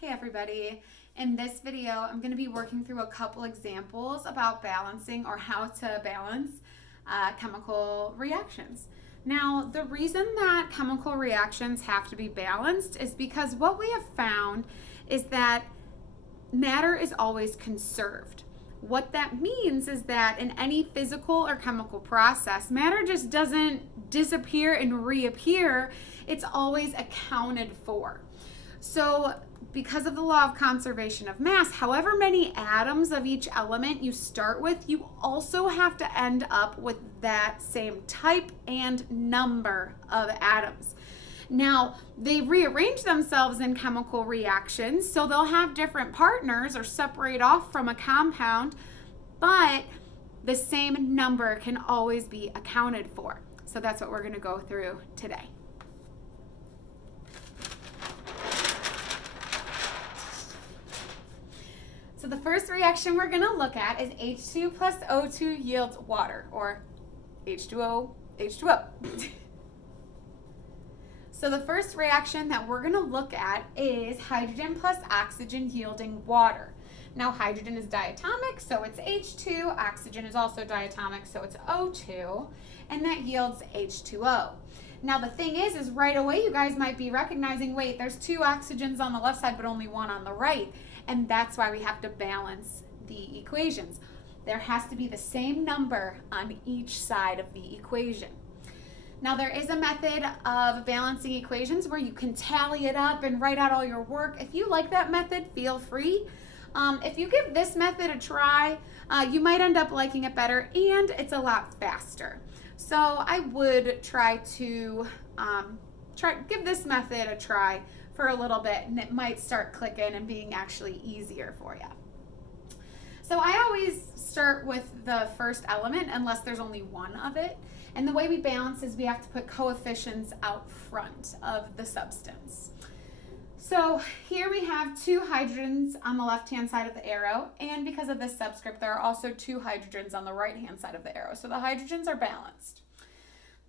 Hey everybody. In this video, I'm going to be working through a couple examples about balancing or how to balance chemical reactions. Now, the reason that chemical reactions have to be balanced is because what we have found is that matter is always conserved. What that means is that in any physical or chemical process, matter just doesn't disappear and reappear. It's always accounted for. So because of the law of conservation of mass, however many atoms of each element you start with, you also have to end up with that same type and number of atoms. Now, they rearrange themselves in chemical reactions, so they'll have different partners or separate off from a compound, but the same number can always be accounted for. So that's what we're going to go through today. So the first reaction we're going to look at is H2 plus O2 yields water, or H2O, H2O. So the first reaction that we're going to look at is hydrogen plus oxygen yielding water. Now hydrogen is diatomic, so it's H2. Oxygen is also diatomic, so it's O2, and that yields H2O. Now the thing is right away you guys might be recognizing, wait, there's two oxygens on the left side but only one on the right. And that's why we have to balance the equations. There has to be the same number on each side of the equation. Now there is a method of balancing equations where you can tally it up and write out all your work. If you like that method, feel free. If you give this method a try, you might end up liking it better, and it's a lot faster. So I would try to give this method a try for a little bit, and it might start clicking and being actually easier for you. So I always start with the first element unless there's only one of it. And the way we balance is we have to put coefficients out front of the substance. So here we have two hydrogens on the left-hand side of the arrow, and because of this subscript, there are also two hydrogens on the right-hand side of the arrow. So the hydrogens are balanced.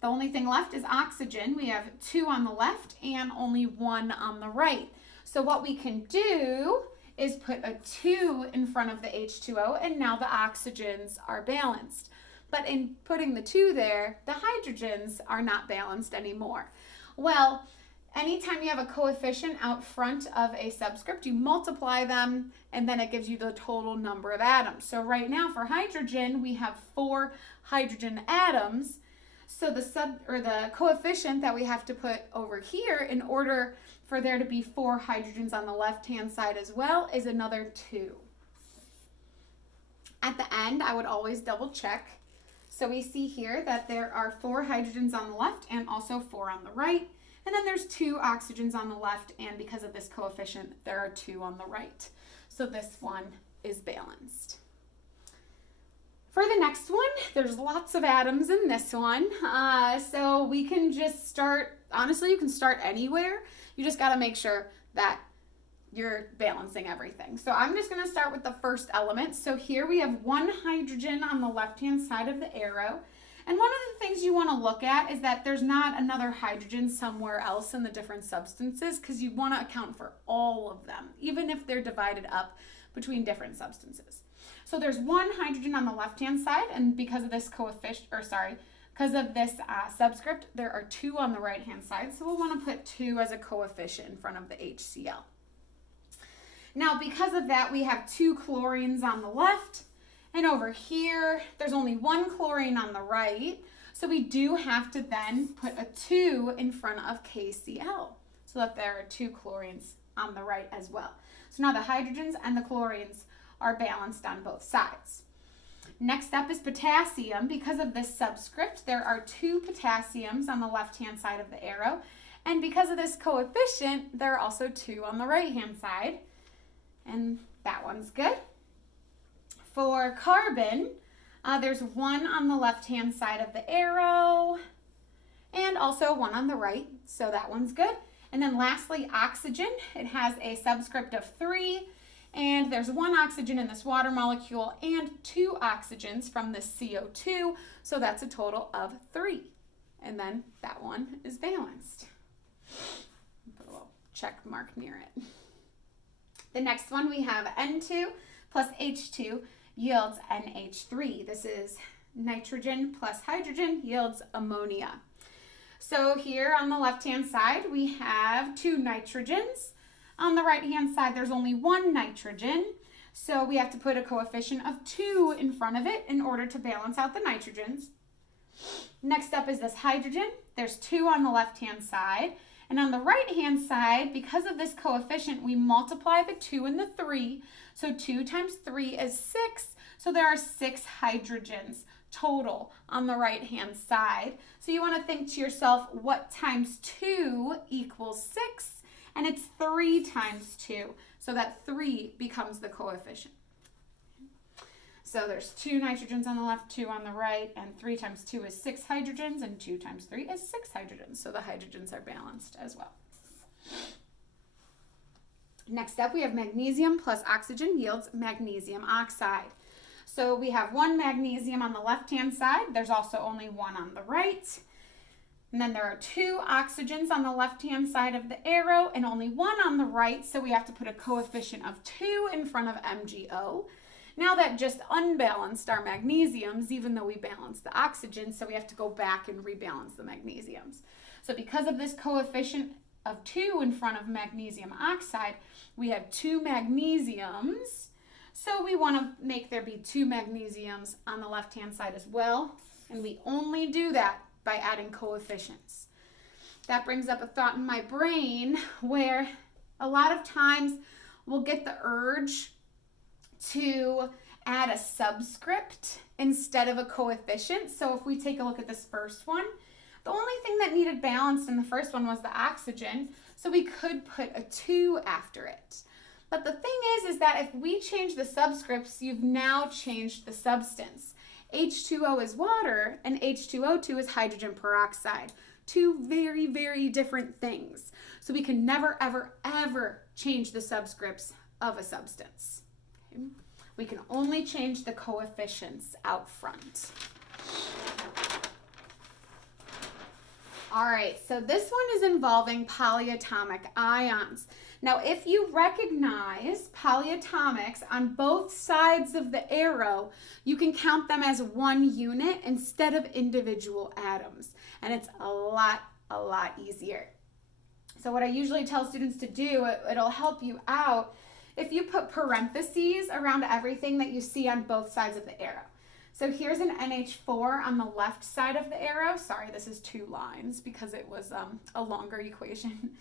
The only thing left is oxygen. We have two on the left and only one on the right. So what we can do is put a 2 in front of the H2O, and now the oxygens are balanced. But in putting the 2 there, the hydrogens are not balanced anymore. Well, anytime you have a coefficient out front of a subscript, you multiply them, and then it gives you the total number of atoms. So right now for hydrogen, we have 4 hydrogen atoms. So the coefficient that we have to put over here in order for there to be 4 hydrogens on the left-hand side as well is another 2. At the end, I would always double check. So we see here that there are 4 hydrogens on the left and also 4 on the right. And then there's 2 oxygens on the left, and because of this coefficient, there are 2 on the right. So this one is balanced. For the next one, there's lots of atoms in this one, so we can just start, honestly, you can start anywhere. You just got to make sure that you're balancing everything. So I'm just going to start with the first element. So here we have 1 hydrogen on the left-hand side of the arrow. And one of the things you want to look at is that there's not another hydrogen somewhere else in the different substances, because you want to account for all of them, even if they're divided up between different substances. So there's 1 hydrogen on the left-hand side, and because of this subscript, there are 2 on the right-hand side. So we'll want to put 2 as a coefficient in front of the HCl. Now, because of that, we have 2 chlorines on the left, and over here, there's only 1 chlorine on the right. So we do have to then put a 2 in front of KCl, so that there are 2 chlorines on the right as well. So now the hydrogens and the chlorines are balanced on both sides. Next up is potassium. Because of this subscript, there are 2 potassiums on the left-hand side of the arrow, and because of this coefficient, there are also 2 on the right-hand side, and that one's good. For carbon, there's 1 on the left-hand side of the arrow, and also 1 on the right, so that one's good. And then lastly, oxygen. It has a subscript of 3, and there's 1 oxygen in this water molecule and 2 oxygens from this CO2, so that's a total of 3. And then that one is balanced. Put a little check mark near it. The next one we have N2 plus H2 yields NH3. This is nitrogen plus hydrogen yields ammonia. So here on the left-hand side, we have 2 nitrogens. On the right-hand side, there's only 1 nitrogen. So we have to put a coefficient of 2 in front of it in order to balance out the nitrogens. Next up is this hydrogen. There's 2 on the left-hand side. And on the right-hand side, because of this coefficient, we multiply the 2 and the 3. So 2 times 3 is 6. So there are 6 hydrogens total on the right-hand side. So you want to think to yourself, what times 2 equals 6? And it's 3 times 2. So that 3 becomes the coefficient. So there's 2 nitrogens on the left, 2 on the right, and 3 times 2 is 6 hydrogens, and 2 times 3 is 6 hydrogens. So the hydrogens are balanced as well. Next up, we have magnesium plus oxygen yields magnesium oxide. So we have 1 magnesium on the left-hand side. There's also only 1 on the right. And then there are 2 oxygens on the left-hand side of the arrow and only 1 on the right. So we have to put a coefficient of 2 in front of MgO. Now that just unbalanced our magnesiums, even though we balanced the oxygen, so we have to go back and rebalance the magnesiums. So because of this coefficient of 2 in front of magnesium oxide, we have 2 magnesiums. So we want to make there be 2 magnesiums on the left-hand side as well. And we only do that by adding coefficients. That brings up a thought in my brain where a lot of times we'll get the urge to add a subscript instead of a coefficient. So if we take a look at this first one, the only thing that needed balanced in the first one was the oxygen, so we could put a 2 after it. But the thing is that if we change the subscripts, you've now changed the substance. H2O is water and H2O2 is hydrogen peroxide. 2 very, very different things. So we can never, ever, ever change the subscripts of a substance. Okay? We can only change the coefficients out front. All right, so this one is involving polyatomic ions. Now, if you recognize polyatomics on both sides of the arrow, you can count them as 1 unit instead of individual atoms, and it's a lot easier. So what I usually tell students to do, it'll help you out if you put parentheses around everything that you see on both sides of the arrow. So here's an NH4 on the left side of the arrow. Sorry, this is 2 lines because it was a longer equation.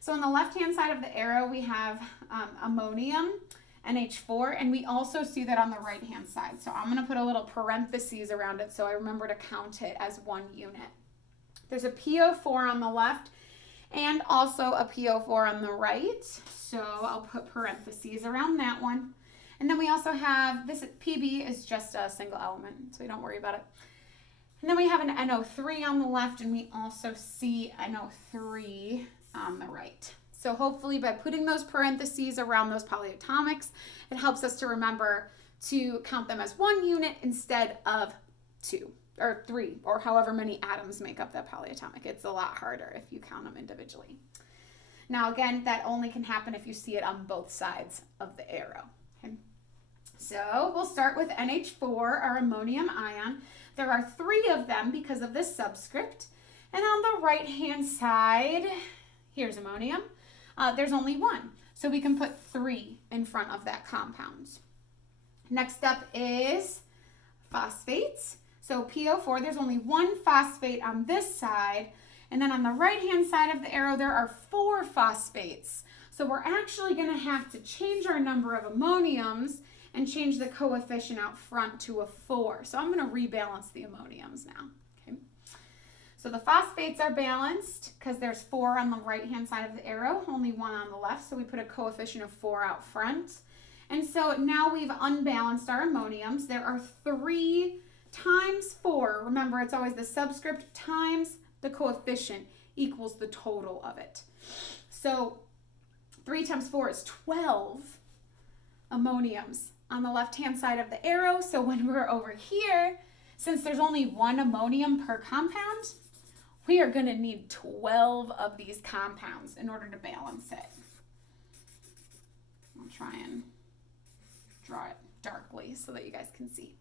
So on the left-hand side of the arrow, we have ammonium, NH4, and we also see that on the right-hand side. So I'm gonna put a little parentheses around it so I remember to count it as 1 unit. There's a PO4 on the left and also a PO4 on the right. So I'll put parentheses around that one. And then we also have, this PB is just a single element, so don't worry about it. And then we have an NO3 on the left, and we also see NO3 on the right. So hopefully by putting those parentheses around those polyatomics, it helps us to remember to count them as 1 unit instead of 2 or 3, or however many atoms make up that polyatomic. It's a lot harder if you count them individually. Now again, that only can happen if you see it on both sides of the arrow. Okay? So we'll start with NH4, our ammonium ion. There are 3 of them because of this subscript. And on the right-hand side, here's ammonium. There's only 1, so we can put 3 in front of that compound. Next up is phosphates. So PO4, there's only 1 phosphate on this side, and then on the right-hand side of the arrow, there are 4 phosphates. So we're actually gonna have to change our number of ammoniums and change the coefficient out front to a 4. So I'm gonna rebalance the ammoniums now. Okay. So the phosphates are balanced because there's 4 on the right-hand side of the arrow, only 1 on the left, so we put a coefficient of 4 out front. And so now we've unbalanced our ammoniums. There are 3 times 4. Remember, it's always the subscript times the coefficient equals the total of it. So 3 times 4 is 12 ammoniums on the left-hand side of the arrow. So when we're over here, since there's only 1 ammonium per compound, we are going to need 12 of these compounds in order to balance it. I'll try and draw it darkly so that you guys can see.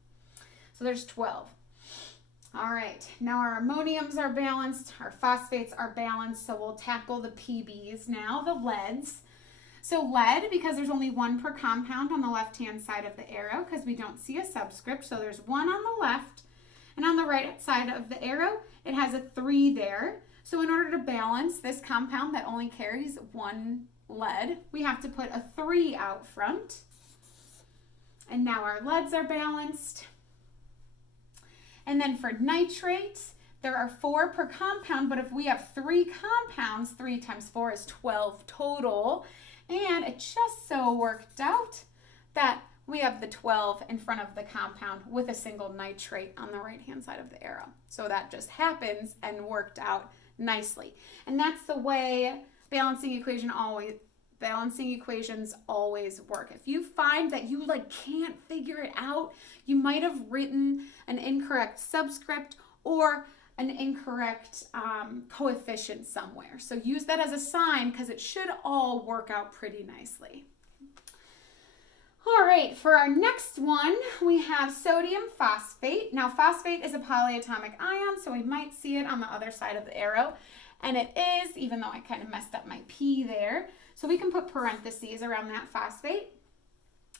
So there's 12. All right, now our ammoniums are balanced, our phosphates are balanced, so we'll tackle the PBs now, the leads. So lead, because there's only one per compound on the left-hand side of the arrow, because we don't see a subscript, so there's one on the left, and on the right side of the arrow, it has a 3 there. So in order to balance this compound that only carries one lead, we have to put a 3 out front. And now our leads are balanced. And then for nitrates, there are 4 per compound, but if we have 3 compounds, 3 times 4 is 12 total. And it just so worked out that we have the 12 in front of the compound with a single nitrate on the right-hand side of the arrow. So that just happens and worked out nicely. And that's the way balancing equations always work. If you find that you can't figure it out, you might have written an incorrect subscript or an incorrect coefficient somewhere. So use that as a sign because it should all work out pretty nicely. All right, for our next one, we have sodium phosphate. Now, phosphate is a polyatomic ion, so we might see it on the other side of the arrow. And it is, even though I kind of messed up my P there. So we can put parentheses around that phosphate.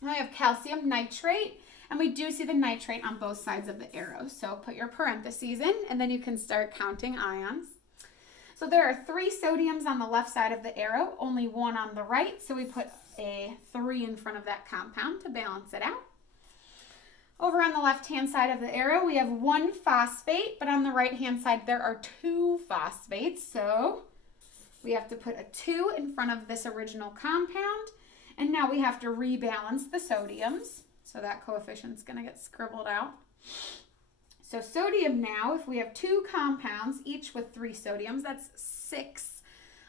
Now we have calcium nitrate, and we do see the nitrate on both sides of the arrow. So put your parentheses in, and then you can start counting ions. So there are 3 sodiums on the left side of the arrow, only 1 on the right. So we put a 3 in front of that compound to balance it out. Over on the left-hand side of the arrow, we have 1 phosphate, but on the right-hand side, there are 2 phosphates. So we have to put a 2 in front of this original compound. And now we have to rebalance the sodiums. So that coefficient's going to get scribbled out. So sodium now, if we have 2 compounds, each with 3 sodiums, that's 6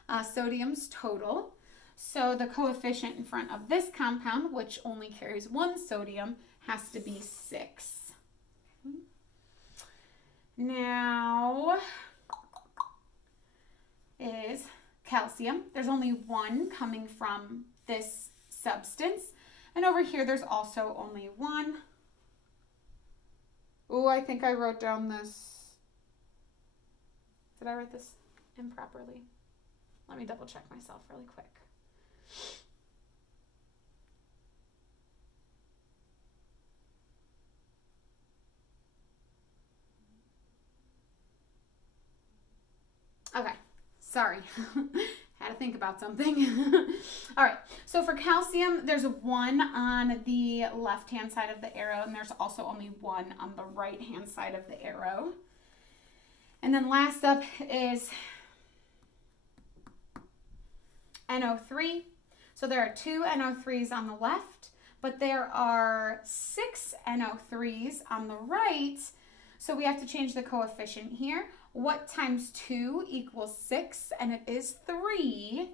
sodiums total. So the coefficient in front of this compound, which only carries 1 sodium, has to be 6. Now is calcium. There's only 1 coming from this substance. And over here, there's also only 1. Oh, I think I wrote down this. Did I write this improperly? Let me double check myself really quick. Okay, sorry. Had to think about something. All right, so for calcium, there's 1 on the left-hand side of the arrow, and there's also only 1 on the right-hand side of the arrow. And then last up is NO3. So there are 2 NO3s on the left, but there are 6 NO3s on the right. So we have to change the coefficient here. What times 2 equals 6? And it is 3.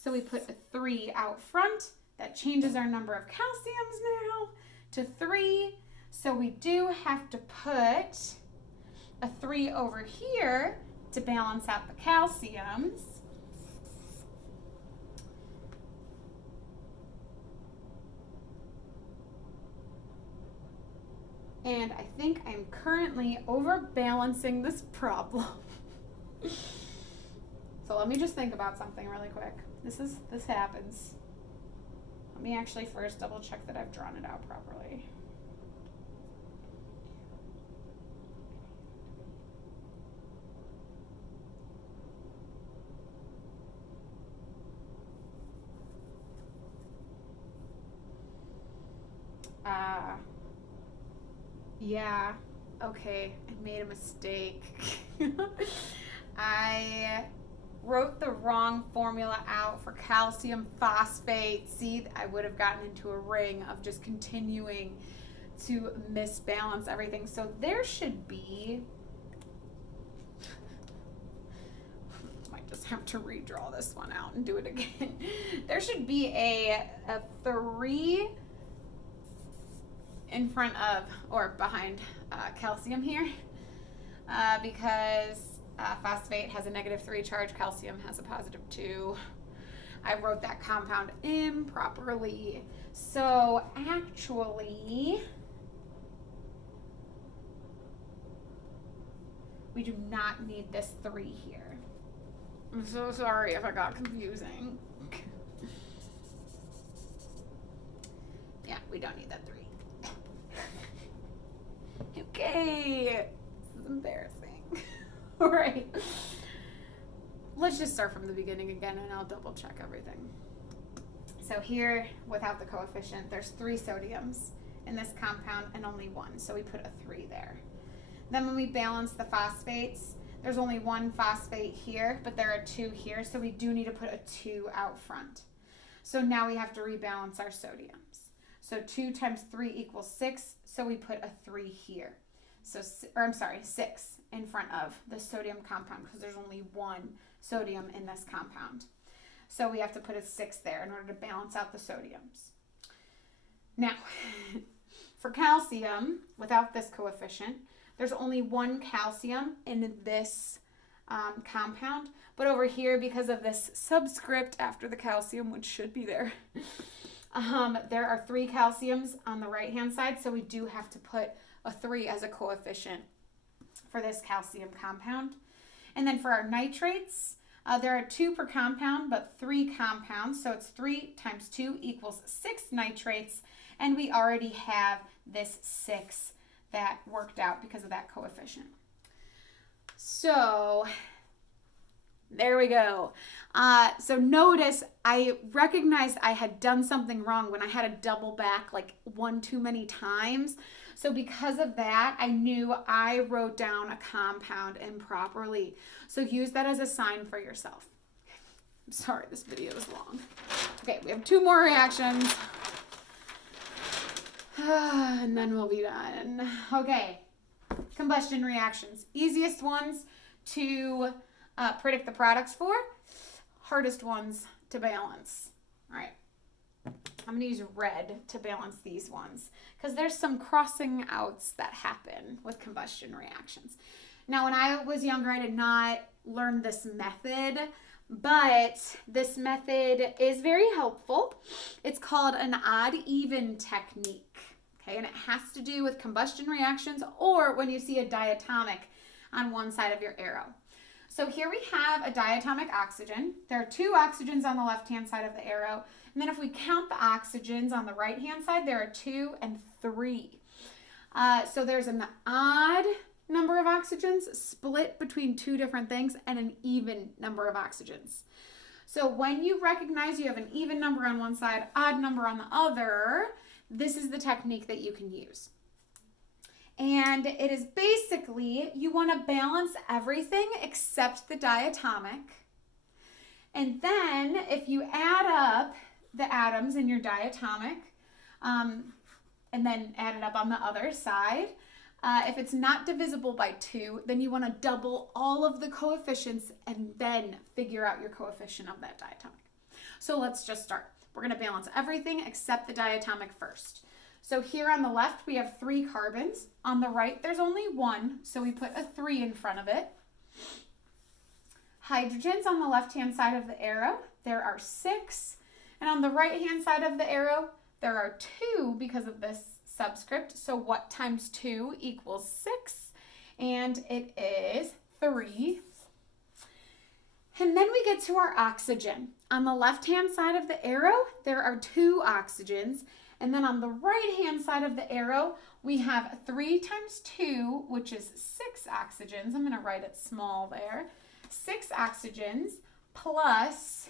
So we put a 3 out front. That changes our number of calciums now to 3. So we do have to put a 3 over here to balance out the calciums. And I think I'm currently overbalancing this problem. So let me just think about something really quick. This happens. Let me actually first double check that I've drawn it out properly. Yeah, okay, I made a mistake. I wrote the wrong formula out for calcium phosphate. See, I would have gotten into a ring of just continuing to misbalance everything. So there should be, might just have to redraw this one out and do it again. There should be a 3 in front of or behind calcium here because phosphate has a -3 charge, calcium has a +2. I wrote that compound improperly. So actually, we do not need this 3 here. I'm so sorry if I got confusing. Yeah, we don't need that 3. Okay, this is embarrassing. All right. Let's just start from the beginning again and I'll double check everything. So here, without the coefficient, there's 3 sodiums in this compound and only 1. So we put a 3 there. Then when we balance the phosphates, there's only 1 phosphate here, but there are 2 here. So we do need to put a 2 out front. So now we have to rebalance our sodiums. So 2 times 3 equals 6. So we put a 3 here. So, 6 in front of the sodium compound because there's only 1 sodium in this compound. So we have to put a 6 there in order to balance out the sodiums. Now, for calcium, without this coefficient, there's only 1 calcium in this compound. But over here, because of this subscript after the calcium, which should be there, there are 3 calciums on the right-hand side. So we do have to put a 3 as a coefficient for this calcium compound. And then for our nitrates, there are 2 per compound, but 3 compounds. So it's 3 times 2 equals 6 nitrates. And we already have this 6 that worked out because of that coefficient. So there we go. So notice I recognized I had done something wrong when I had to double back like 1 too many times. So because of that, I knew I wrote down a compound improperly. So use that as a sign for yourself. I'm sorry, this video is long. Okay, we have 2 more reactions. And then we'll be done. Okay, combustion reactions. Easiest ones to predict the products for, hardest ones to balance. All right, I'm going to use red to balance these ones because there's some crossing outs that happen with combustion reactions. Now, when I was younger, I did not learn this method, but this method is very helpful. It's called an odd-even technique. Okay, and it has to do with combustion reactions or when you see a diatomic on one side of your arrow. So here we have a diatomic oxygen. There are 2 oxygens on the left-hand side of the arrow. And then if we count the oxygens on the right-hand side, there are 2 and 3. So there's an odd number of oxygens split between 2 different things and an even number of oxygens. So when you recognize you have an even number on one side, odd number on the other, this is the technique that you can use. And it is basically, you want to balance everything except the diatomic. And then if you add up the atoms in your diatomic, and then add it up on the other side, if it's not divisible by 2, then you want to double all of the coefficients and then figure out your coefficient of that diatomic. So let's just start. We're going to balance everything except the diatomic first. So here on the left, we have 3 carbons. On the right, there's only 1, so we put a 3 in front of it. Hydrogens on the left-hand side of the arrow, there are 6. And on the right-hand side of the arrow, there are 2 because of this subscript. So what times 2 equals 6? And it is 3. And then we get to our oxygen. On the left-hand side of the arrow, there are 2 oxygens. And then on the right-hand side of the arrow, we have 3 times 2, which is 6 oxygens. I'm going to write it small there. 6 oxygens plus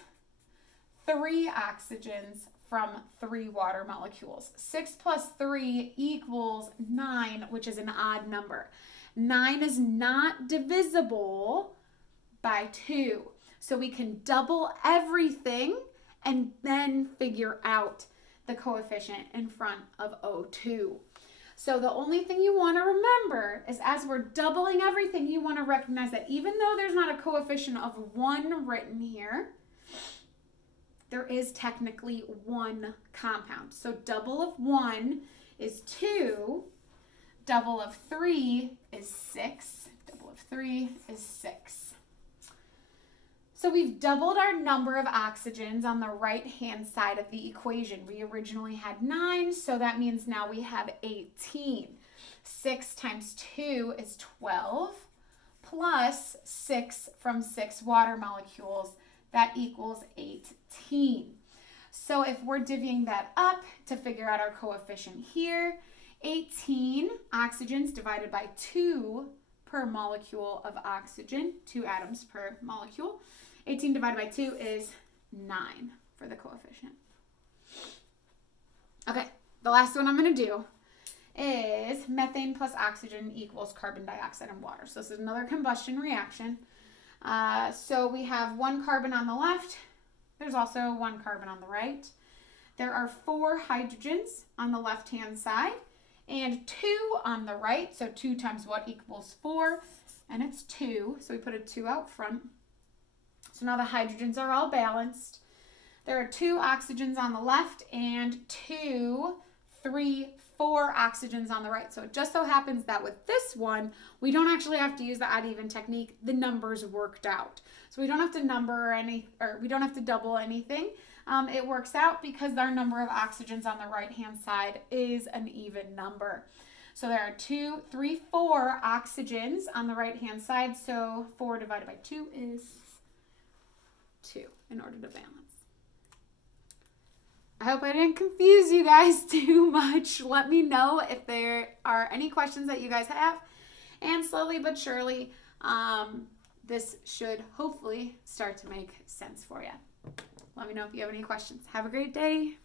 3 oxygens from 3 water molecules. 6 plus 3 equals 9, which is an odd number. 9 is not divisible by 2. So we can double everything and then figure out the coefficient in front of O2. So the only thing you want to remember is as we're doubling everything, you want to recognize that even though there's not a coefficient of 1 written here, there is technically 1 compound. So double of 1 is 2, double of 3 is 6, double of 3 is 6. So we've doubled our number of oxygens on the right-hand side of the equation. We originally had 9, so that means now we have 18. 6 times 2 is 12, plus 6 from 6 water molecules, that equals 18. So if we're divvying that up to figure out our coefficient here, 18 oxygens divided by 2 per molecule of oxygen, 2 atoms per molecule. 18 divided by 2 is 9 for the coefficient. Okay, the last one I'm going to do is methane plus oxygen equals carbon dioxide and water. So this is another combustion reaction. So we have 1 carbon on the left. There's also 1 carbon on the right. There are 4 hydrogens on the left-hand side and 2 on the right. So 2 times what equals 4? And it's 2. So we put a 2 out front. So now the hydrogens are all balanced. There are 2 oxygens on the left and 2, 3, 4 oxygens on the right. So it just so happens that with this one, we don't actually have to use the odd even technique. The numbers worked out. So we don't have to we don't have to double anything. It works out because our number of oxygens on the right-hand side is an even number. So there are 2, 3, 4 oxygens on the right-hand side. So 4 divided by 2 is 2 in order to balance. I hope I didn't confuse you guys too much. Let me know if there are any questions that you guys have. And slowly but surely, this should hopefully start to make sense for you. Let me know if you have any questions. Have a great day.